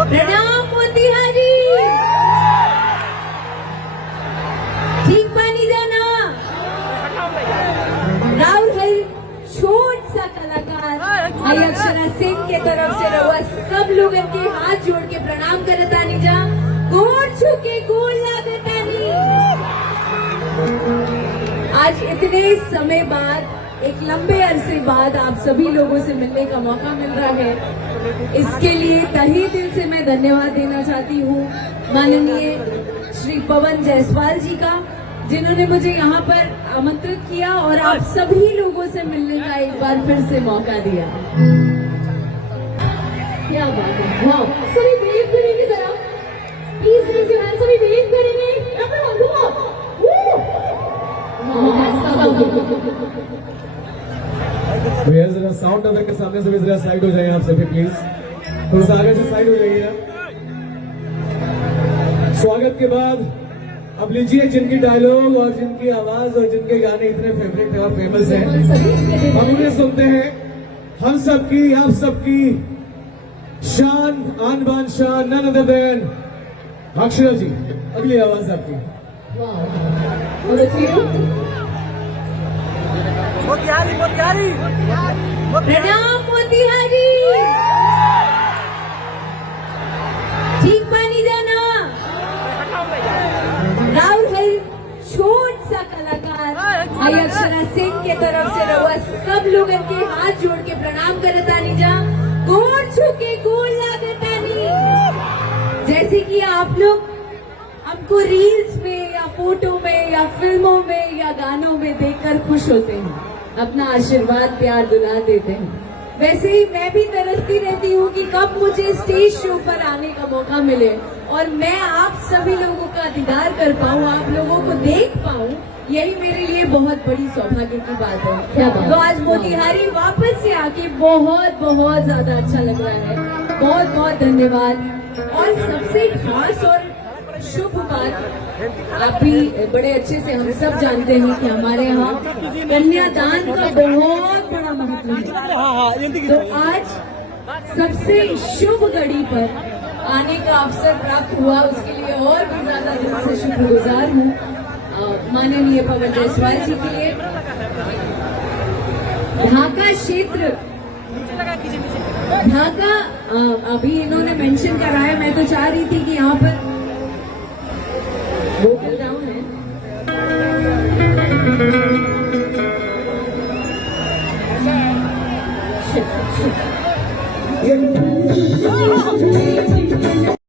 प्रणाम मोतिहारी। ठीक पानी जाना राहुल भाई छोट सा कलाकार आई अक्षरा सिंह के तरफ से रहुआ सब लोग के हाथ जोड़ के प्रणाम करतानी जा गोड़ छू के गोड़ लागतानी। आज इतने समय बाद एक लंबे अरसे बाद आप सभी लोगों से मिलने का मौका मिल रहा है, इसके लिए तहे दिल से मैं धन्यवाद देना चाहती हूँ माननीय श्री पवन जायसवाल जी का, जिन्होंने मुझे यहाँ पर आमंत्रित किया और आप सभी लोगों से मिलने का एक बार फिर से मौका दिया। क्या बात है, वाह। सभी वेव करेंगे जरा, प्लीज रेज़ योर हैंड। सभी वेव करेंगे। भैया जरा साउंड अदर के सामने से भी जरा साइड हो जाइए आप सभी प्लीज, थोड़ा सा आगे से साइड हो जाइए। स्वागत के बाद अब लीजिए जिनकी डायलॉग और जिनकी आवाज और जिनके गाने इतने फेवरेट है और फेमस हैं, हम उन्हें सुनते हैं। हम सबकी आप सबकी शान आन बान शान नन अदर देन अक्षरा जी, अगली आवाज आपकी। मोतिहारी मोतिहारी प्रणाम मोतिहारी। ठीक पानी जाना राहुल भाई छोट सा कलाकार आई अक्षरा सिंह के तरफ से रहुआ सब लोग के हाथ जोड़ के प्रणाम करतानी जा गोड़ छू के गोड़ लागतानी। जैसे कि आप लोग हमको रील्स में या फोटो में या फिल्मों में या गानों में देखकर खुश होते हैं, अपना आशीर्वाद प्यार दुलार देते हैं, वैसे ही मैं भी तरसती रहती हूँ कि कब मुझे स्टेज शो पर आने का मौका मिले और मैं आप सभी लोगों का दीदार कर पाऊँ, आप लोगों को देख पाऊँ। यही मेरे लिए बहुत बड़ी सौभाग्य की बात है। तो आज मोतिहारी वापस से आके बहुत बहुत ज्यादा अच्छा लग रहा है। बहुत बहुत धन्यवाद। और सबसे खास और शुभ बात, आप भी बड़े अच्छे से हम सब जानते हैं कि हमारे यहाँ कन्यादान का बहुत बड़ा महत्व है। तो आज सबसे शुभ घड़ी पर आने का अवसर प्राप्त हुआ, उसके लिए और भी ज्यादा दिल से शुक्रगुजार हूँ माननीय पवन जायसवाल जी के लिए। ढाका क्षेत्र, ढाका अभी इन्होंने मेंशन करा है, मैं तो चाह रही थी कि यहाँ पर